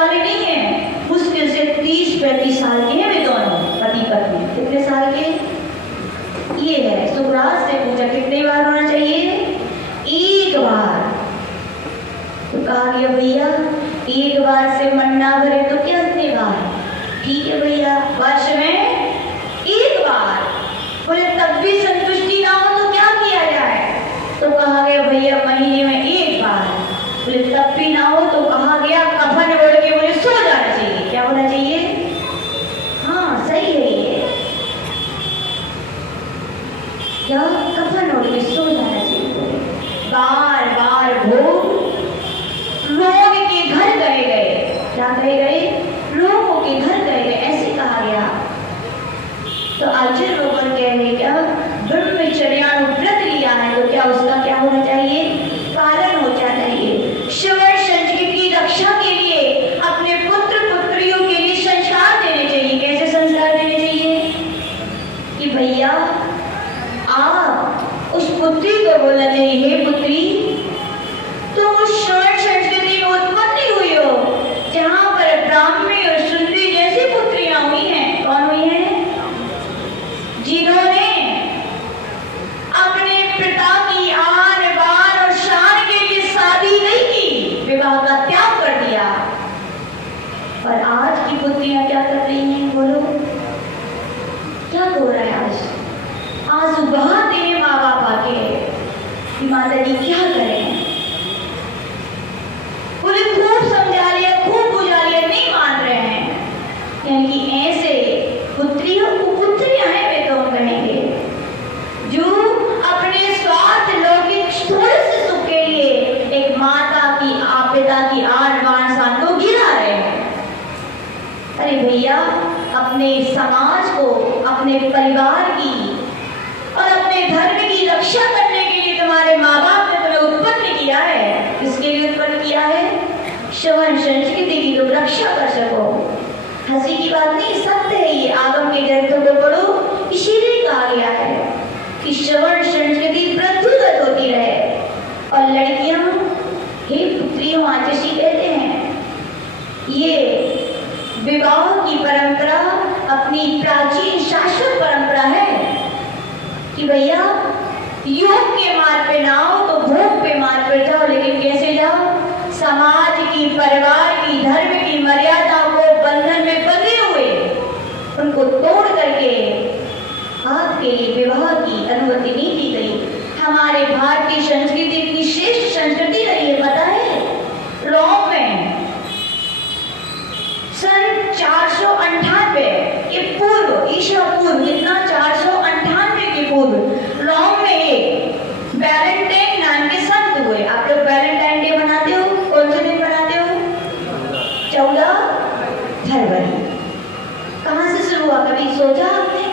वाले नहीं है, मुश्किल से 30-35 साल के हैं वे दोनों पति पत्नी। कितने साल के? ये है। सुखराज से पूछा कितनी बार होना चाहिए? एक बार। तो कहा गया भैया एक बार से मन ना भरे तो क्या कितनी बार? ठीक है भैया, वर्ष में एक बार। बोले तब भी संतुष्टि ना हो तो क्या किया जाए? तो कहा गया भैया महीने में एक बार। बोले तब भी ना हो तो कहा गया कफन ओढ़ के बोले सो जाना चाहिए। क्या होना चाहिए? हाँ सही है ये, क्या कफन ओढ़ के सो जाना चाहिए। बार बार भोग लोग के घर गए गए। क्या कहे गए? लोगों के घर गए गए, ऐसे कहा गया। तो आचार्य रोमन कह रहे क्या ब्रह्मचर्यानुव्रत लिया है तो क्या उसका क्या होना चाहिए? पालन हो जाना चाहिए। श्रवण संस्कृति की रक्षा के लिए अपने पुत्र पुत्रियों के लिए संस्कार देने चाहिए। कैसे संस्कार देने चाहिए? कि भैया आप उस पुत्री को बोलना चाहिए हे पुत्री तुम उस श्रवण संस्कृति में उत्पन्न नहीं हुई हो जहां पर ब्राह्मणी और सुंदरी जैसी पुत्रियां हुई हैं। कौन हुई हैं? जिन्होंने अपने पिता की आन बान और शान के लिए शादी नहीं की, विवाह का त्याग कर दिया। पर आज की पुत्रियां क्या कर रही हैं? बोलो क्या हो रहा है? आज बहाते हैं माँ बाप आके कि माता जी क्या करें। बोले खूब समझा लिया, खूब बुझा लिया, नहीं मान रहे हैं। क्योंकि ऐसे पुत्रियों को पुत्रियां हैं वे तो कहेंगे जो अपने स्वार्थ लौकिक थोड़े से सुख के लिए एक माता की पिता की आन बान शान को गिरा रहे हैं। अरे भैया अपने समाज को, अपने परिवार की और अपने धर्म की रक्षा करने के लिए तुम्हारे माँ बाप ने तुम्हें उत्पन्न किया है। किसके लिए उत्पन्न किया है? श्रवण संस्कृति की तुम रक्षा कर सको। हंसी की बात नहीं, सत्य है ये। आगम के ग्रंथों को पढ़ो, इसीलिए कहा गया है कि श्रवण संस्कृति प्रथुगत होती रहे। और लड़कियां हे पुत्रियों आचसी कहते हैं ये विवाह की परंपरा अपनी प्राचीन शाश्वत परंपरा है कि भैया योग के मार्ग पे ना हो तो भोग पे मार्ग पे जाओ, लेकिन कैसे जाओ? समाज की, परिवार की, धर्म की मर्यादाओं को बंधन में बंधे हुए उनको तोड़ करके आपके लिए विवाह की अनुमति नहीं दी गई। हमारे भारतीय संस्कृति इतनी श्रेष्ठ संस्कृति रही है, पता है? रोम में सन 498 के पूर्व, ईसा पूर्व कितना? 498 के पूर्व रोम में एक वैलेंटाइन नाम के संत हुए। आप लोग वैलेंटाइन डे मनाते हो? कौन से दिन मनाते हो? 14 फरवरी। कहाँ से शुरू हुआ? कभी सोचा आपने?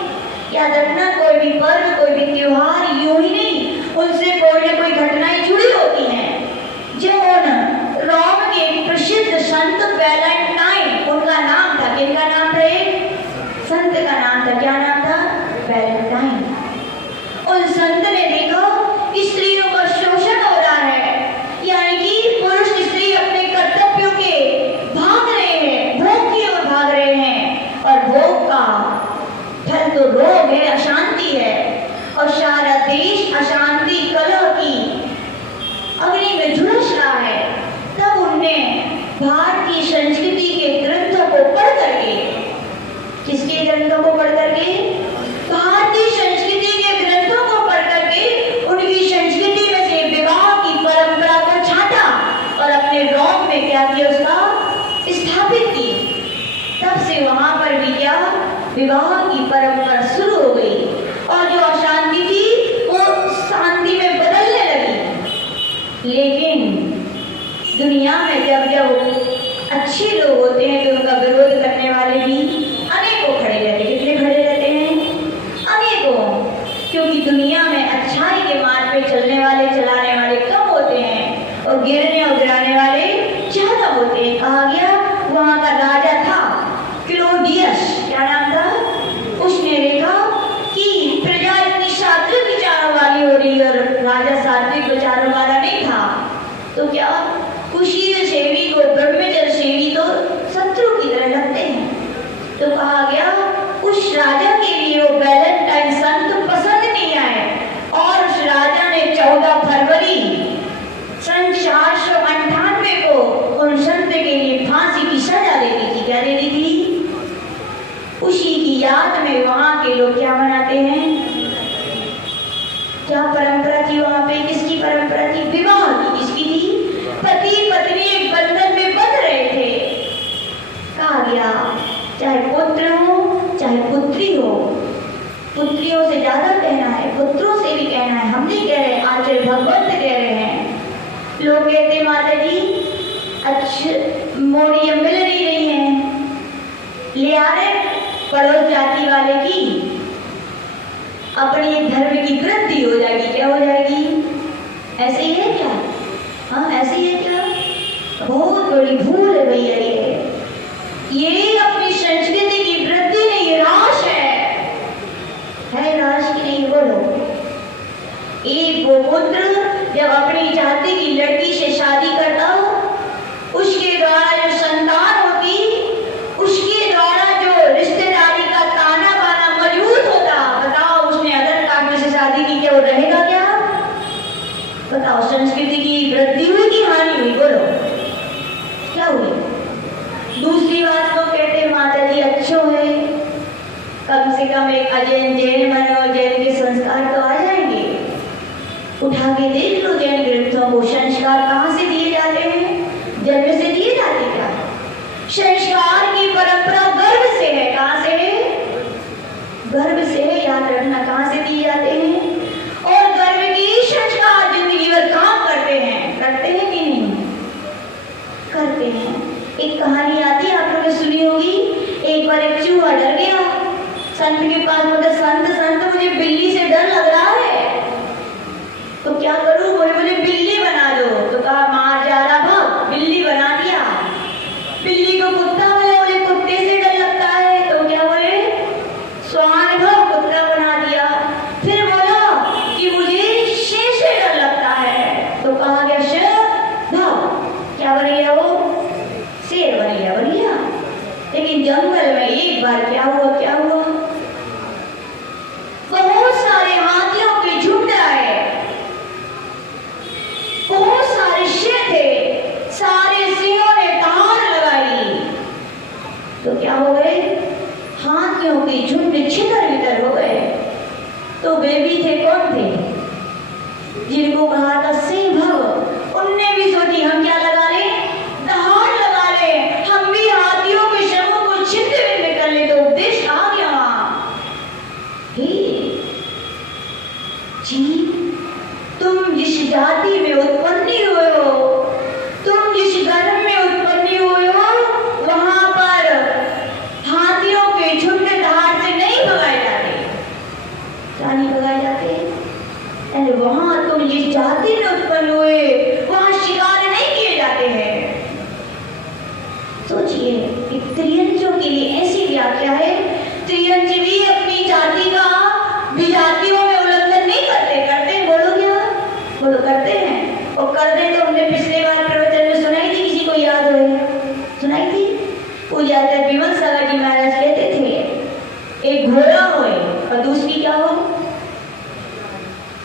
याद रखना कोई भी पर्व, कोई भी त्योहार यूं ही नहीं, उनसे कोई ना कोई घटनाएं जुड़ी होती हैं। जो रोम के एक प्रसिद्ध संत वैलेंटाइन, उनका नाम था, किनका नाम था? एक संत का नाम था। क्या नाम था? वैलेंटाइन। उन संत ने देखा स्त्रियों का शोषण हो रहा है, यानी कि पुरुष स्त्री अपने कर्तव्यों के भाग रहे हैं, भोग की ओर भाग रहे हैं। और भोग का फल तो रोग है, अशांति है। और सारा देश अशांति कलह की अग्नि में झुलस रहा है। तब उनने भारतीय संस्कृति के ग्रंथों को पढ़ करके, किसके ग्रंथों को पढ़ करके? भारतीय संस्कृति के ग्रंथों को पढ़ करके उनकी संस्कृति में से विवाह की परंपरा को छाटा और अपने रोम में क्या किया? उसका स्थापित की। तब से वहां पर भी क्या? विवाह की परंपरा शुरू हो गई और जो अशांति थी वो शांति में बदलने लगी। लेकिन दुनिया में जब जब अच्छे लोग होते हैं तो उनका विरोध करने वाले भी अनेकों खड़े रहते हैं। कितने खड़े रहते हैं? अनेकों। क्योंकि दुनिया में अच्छाई के मार्ग पे चलने वाले, चलाने वाले कम होते हैं और गिरने और गिराने वाले ज्यादा होते हैं। कहा गया वहां का राजा था क्लोडियस, क्या नाम था? उसने देखा पुत्रियों से ज्यादा कहना है, पुत्रों से भी कहना है। हम नहीं कह रहे, आचार्य भगवंत कह रहे हैं। लोग कहते माता जी अच्छी मोड़ियां मिल नहीं रही हैं, ले आ रहे पड़ोस जाति वाले की, अपनी धर्म की वृद्धि हो जाएगी। क्या हो जाएगी? ऐसे ही है क्या? हाँ ऐसे ही है क्या? बहुत बड़ी भूल है भैया ये अपनी संस्कृति की वृद्धि नहीं, राश है राश की नहीं। बोलो, एक वो पुत्र जब अपनी जाति की लड़की से शादी करता हो, उसके द्वारा जो संतान होती, उसके द्वारा जो रिश्तेदारी का ताना बाना मजबूत होता, बताओ उसने अदर काटने से शादी की, क्या वो रहेगा क्या? बताओ, संस्कृति की वृद्धि हुई कि हानि हुई? बोलो क्या हुई? दूसरी बात तो कहते माता जी अच्छो है, कम से कम एक अजैन जैन बने और जैन के संस्कार तो आ जाएंगे। उठा के देख लो जैन ग्रंथों को, संस्कार कहाँ से दिए जाते हैं? जन्म से दिए जाते क्या? संस्कार की परंपरा गर्भ से है। कहाँ से है? गर्भ से है, याद रखना। कहाँ से दिए जाते हैं? और गर्भ की संस्कार जिंदगी भर काम करते हैं। करते हैं कि नहीं? करते हैं। एक कहानी आती है, आप लोगों ने सुनी होगी। एक बार एक चूहा डर गया संत के पास, बोले संत मुझे बिल्ली से डर लग रहा है, तो क्या करूं? बोले मुझे बिल्ली बना दो। तो कहा मार जा रहा भाग, बिल्ली बना दिया। बिल्ली को कुत्ता बोले, बोले कुत्ते से डर लगता है, तो क्या बोले? स्वान भाग, कुत्ता बना दिया। फिर बोला कि मुझे शेर से डर लगता है, तो कहा गया शेर भाग। क्या बन गया वो? शेर बन गया। लेकिन जंगल में एक बार क्या हुआ? बहुत सारे हाथियों के झुंड आए, बहुत सारे शेर थे, सारे सिंहों ने दहाड़ लगाई। तो क्या हो गए? हाथियों के झुंड छितर बितर हो गए। तो वे भी थे, कौन थे? जिनको कहा था सिंह भव, उनने भी सोची हम क्या लगा ले? दहाड़ लगा ले, हम भी हाथियों के शवों को छितर कर ले। तो उपदेश आ गया जी, तुम जिस जाति में उत्पन्न हुए हो, तुम जिस धर्म में उत्पन्न हुए हो, वहां पर हाथियों के झुंड दहाड़ से नहीं भगाए जाते। क्या नहीं भगाए जाते? वहां तुम जिस जाति में उत्पन्न हुए, वहां शिकार नहीं किए जाते हैं। सोचिए कि त्रियंजों के लिए ऐसी व्याख्या है, त्रियंज भी अपनी जाति का विजातियों में उल्लंघन नहीं करते। बोलो क्या? बोलो करते हैं। और कर दे तो हमने पिछले बार प्रवचन में सुनाई थी, किसी को याद हो? सुनाई थी। पूज्याचार्य विमल सागर जी महाराज कहते थे एक घोड़ा होए और दूसरी क्या हो?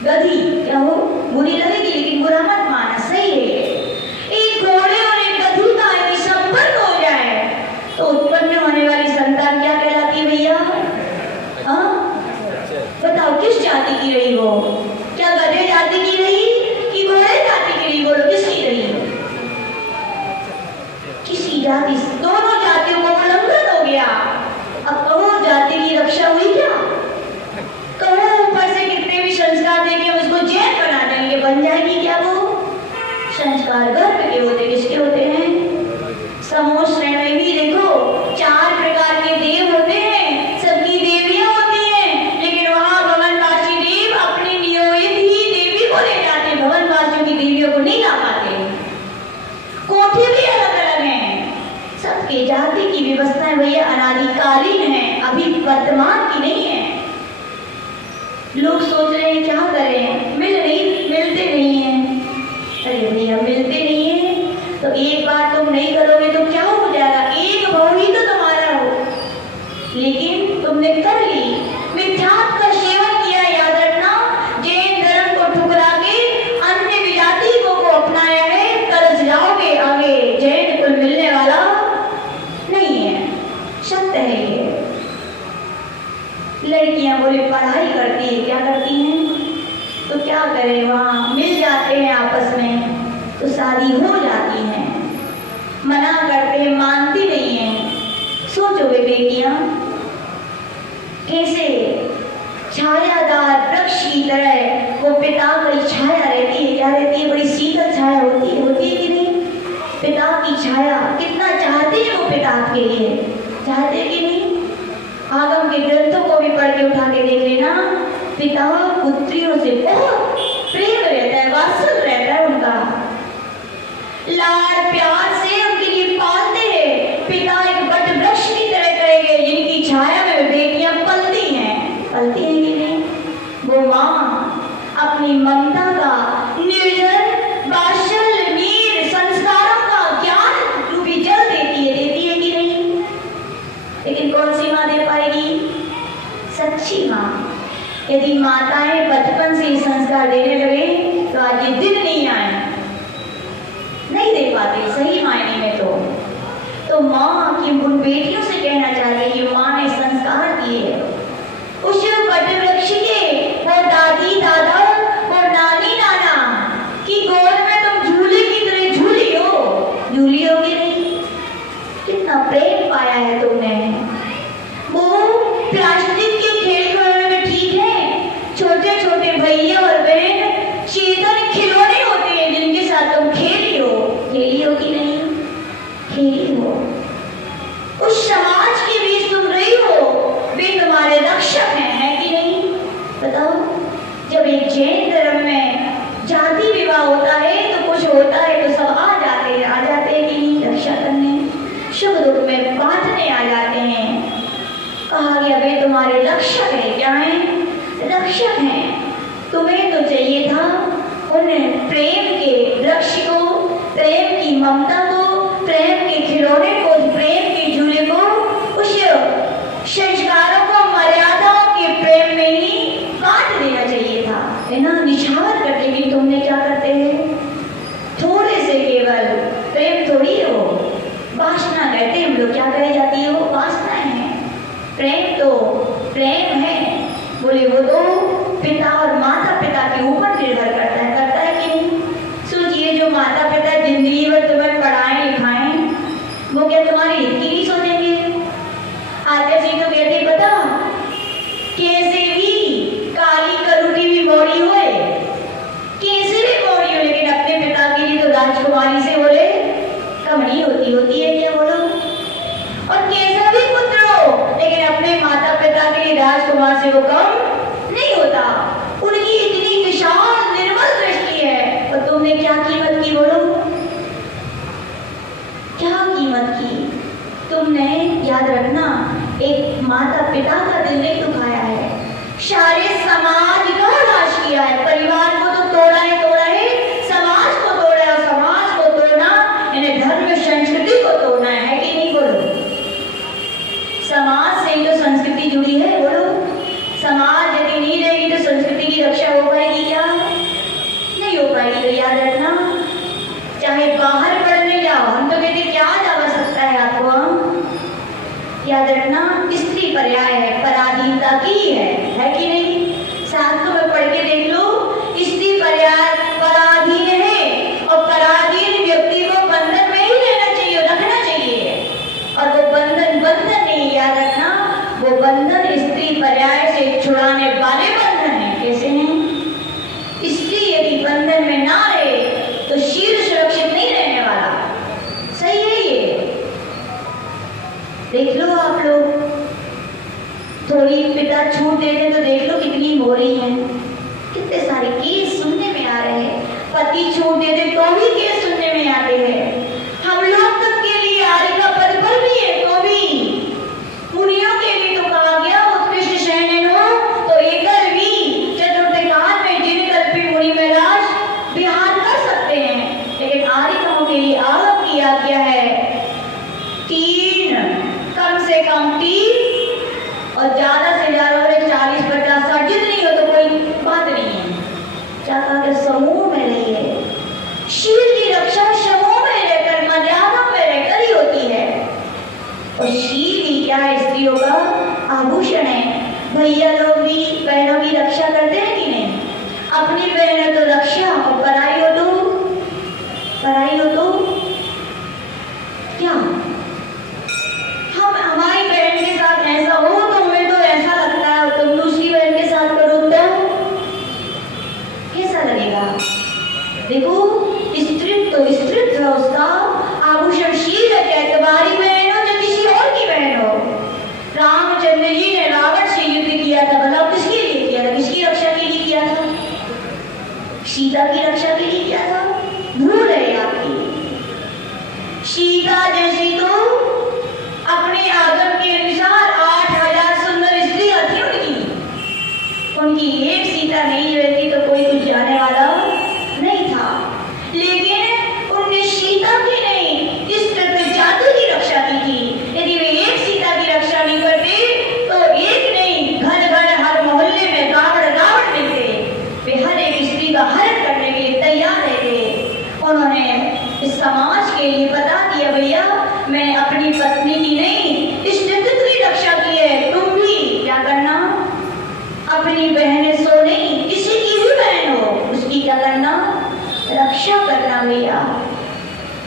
गधी। क्या हो? बुरी लगेगी लेकिन बुरा मत माना, सही है। एक घोड़े और एक गधी का यदि संपर्क हो जाए तो उत्पन्न होने वाली संतान क्या कहलाती है भैया? बताओ किस जाति की रही वो? क्या गधे जाति की रही कि घोड़े जाति की रही? बोलो किसकी रही? किसी जाति, दोनों जातियों को उल्लंघन हो गया। अब कहो जाति की रक्षा हुई क्या? कहो ऊपर से कितने भी संस्कार देके उसको जैन बना देंगे, बन जाएगी क्या वो? संस्कार गर्भ के होते, किसके होते हैं? समोह श्रेणी में भी देखो 4 प्रकार के देव होते हैं, सबकी देवियां होती हैं, लेकिन वहां भवनवासी देव अपनी नियोजित ही देवी को ले जाते, भवनवासियों की देवियों को नहीं ला पाते। कोठी भी अलग अलग हैं, सबके जाति की व्यवस्थाएं भैया अनादिकालीन है, अभी वर्तमान की नहीं है। लोग सोच रहे हैं क्या करें, मिलते नहीं हैं। अरे भैया मिलते नहीं है तो एक बार तुम नहीं करोगे तो क्या हो जाएगा? एक भाव ही तो तुम्हारा हो, लेकिन तुमने कर ली, मिथ्यात्व का सेवन किया। याद रखना, जैन धर्म को ठुकरा के अन्य विजाति को अपनाया है, तरस जाओगे आगे, जैन कुल मिलने वाला नहीं है। सत्य है ये। लड़कियां बोले पढ़ाई करती है, क्या करती हैं? तो क्या करें, वहां मिल जाते हैं आपस में तो शादी हो जाती है। मना करते हैं, मानती नहीं है। सोचोगे बेटियां कैसे छायादार वृक्ष की तरह वो पिता की छाया रहती है। क्या रहती है? बड़ी शीतल छाया होती है कि नहीं? पिता की छाया कितना चाहते हैं वो पिता के लिए, चाहते हैं कि नहीं? आगम के ग्रंथों को भी पढ़ के उठा के देख लेना, पिता पुत्रियों से बहुत प्रेम रहता है, वात्सल रहता है उनका, लाड प्यार से उनके लिए पालते हैं। पिता एक बट वृक्ष की तरह करेंगे जिनकी छाया में बेटियां पलती हैं कि नहीं? वो माँ अपनी ममता का निर्जन वात्सल्य नीर संस्कारों का ज्ञान रूपी जल देती है कि नहीं? लेकिन कौन सी माँ दे पाएगी? सच्ची माँ। यदि माताएं बचपन से संस्कार देने लगे तो आज ये दिन नहीं आए, नहीं दे पाते सही मायने में। तो माँ की उन बेटियों से कहना चाहिए कि माँ ने संस्कार दिए, उस बट वृक्ष के वो दादी दादा और नानी नाना की गोद में तुम झूले की तरह झूली हो कि नहीं? कितना प्रेम पाया है तुमने। वो प्लास्टिक के खेल खिलौने में ठीक है, छोटे छोटे भैया और बहन चेतन खिलौने होते हैं जिनके साथ तुम खेली हो कि नहीं? खेली हो। उस समाज के बीच तुम रही हो, वे तुम्हारे रक्षक हैं कि नहीं? बताओ, जब एक जैन धर्म में जाति विवाह होता है तो कुछ होता है तो सब आ जाते हैं कि नहीं? रक्षा करने, सुख दुख में बांटने आ जाते हैं। कहा गया वे तुम्हारे रक्षक है। क्या है? रक्षक हैं। तुम्हें तो चाहिए था उन प्रेम के वृक्ष को, प्रेम की ममता को, प्रेम के खिलौने को, प्रेम के झूले को, उस संस्कारों को मर्यादाओं के प्रेम में ही बांट देना चाहिए था, है ना? निछावर कर। लेकिन तुमने क्या करते हैं? थोड़े से केवल प्रेम थोड़ी हो, वासना कहते हैं हम लोग। क्या कही जाती है? वो वासना है। प्रेम तो प्रेम है बोले वो तो पिता और माता पिता के ऊपर निर्भर करता है कि नहीं? सोचिए, जो माता पिता जिंदगी भर तुम्हें पढ़ाएं लिखाएं, वो क्या तुम्हारी हित की नहीं सोचेंगे? आते जी तो कहते पता कैसे भी काली करुटी भी मोड़ी हुए, कैसे भी मोड़ी हो, लेकिन अपने पिता के लिए तो राजकुमारी से बोले कम नहीं होती है क्या? बोलो। और कैसा भी पुत्र हो, लेकिन अपने माता पिता के लिए राजकुमार से वो कम नहीं होता। उनकी इतनी विशाल निर्मल दृष्टि है। और तुमने क्या कीमत की? बोलो, क्या कीमत की? तुमने याद रखना, एक माता पिता का दिल नहीं दुखाया है, सारे समाज का नाश किया है। परिवार को तो तोड़ा है, समाज को तोड़ा है। और समाज को तोड़ना यानी धर्म संस्कृति को तोड़ना है कि नहीं? बोलो। समाज से ही तो संस्कृति जुड़ी है। बोलो, समाज यदि नहीं रहेगी तो संस्कृति की रक्षा हो पाएगी क्या? नहीं हो पाएगी। तो याद रखना, चाहे बाहर पढ़ने जाओ, हम तो कहते क्या जा सकता है आपको, याद रखना स्त्री पर्याय है, पराधीनता की है कि नहीं? शास्त्रों में पढ़ के देख लो, स्त्री पर्याय पराधीन है। और पराधीन व्यक्ति को बंधन में ही रहना चाहिए, रखना चाहिए। और वो बंधन नहीं, याद रखना, वो बंधन स्त्री पर्याय से छुड़ाने वाले बंधन है। कैसे हैं? स्त्री यदि बंधन में ना रहे तो शील सुरक्षित नहीं रहने वाला। सही है ये? देख लो आप लोग, थोड़ी पिता छूट देते तो देख लो कितनी हो रही है, कितने सारे केस सुनने में आ रहे हैं। पति छूट देते तो भी केस सुनने में आते हैं। हम लोग तक के लिए आर्य का पद पर भी है तो भी, मुनियों के लिए तो कहा गया उत्कृष्ट शयन हो तो एकल भी चतुर्थ काल में जिन कल्पी मुनि में राज विहार कर सकते हैं। लेकिन आर्यों के लिए आगम की आज्ञा है 3, कम से कम 3 और ज्यादा से ज्यादा 40-50 60 जितनी हो तो कोई बात नहीं है। चाहे समूह में रहिए, शील की रक्षा समूह में रहकर, मर्यादा में रहकर ही होती है। और शील ही क्या है? स्त्रियों का आभूषण है। भैया लोग भी बहनों की रक्षा करते हैं कि नहीं? अपनी बहन तो रक्षा, और पराई हो तो क्या? हम हमारी बहन के साथ ऐसा हो तो हमें तो ऐसा लगता है, तुम दूसरी बहन के साथ अपनी पत्नी की नहीं, इस जगत की रक्षा की है। तुम भी क्या करना, अपनी बहनें सो नहीं, किसी की भी बहन हो उसकी क्या करना, रक्षा करना भैया।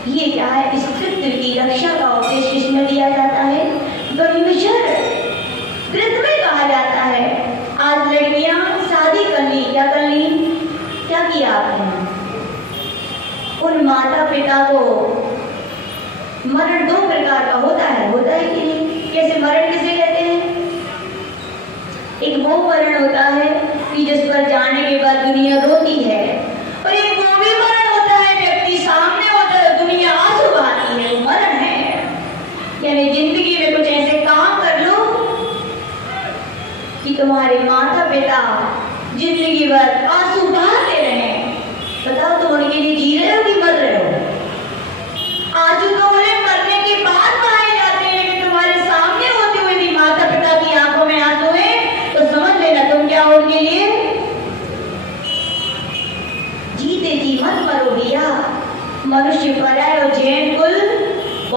ये क्या है, स्त्रीत्व की रक्षा का उपदेश किसमें दिया जाता है, ब्रह्मचर्य कृत में कहा जाता है। आज लड़कियां शादी कर ली, क्या कर ली, क्या किया आपने, उन माता पिता को मरण दो प्रकार का होता है कि नहीं। कैसे मरण किसे कहते हैं, एक वो मरण होता है कि जिस पर जाने के बाद दुनिया रोती है, और एक वो भी मरण होता है व्यक्ति सामने होता है दुनिया आंसू बहाती है, वो मरण है। यानी जिंदगी में कुछ ऐसे काम कर लो कि तुम्हारे माता पिता जिंदगी भर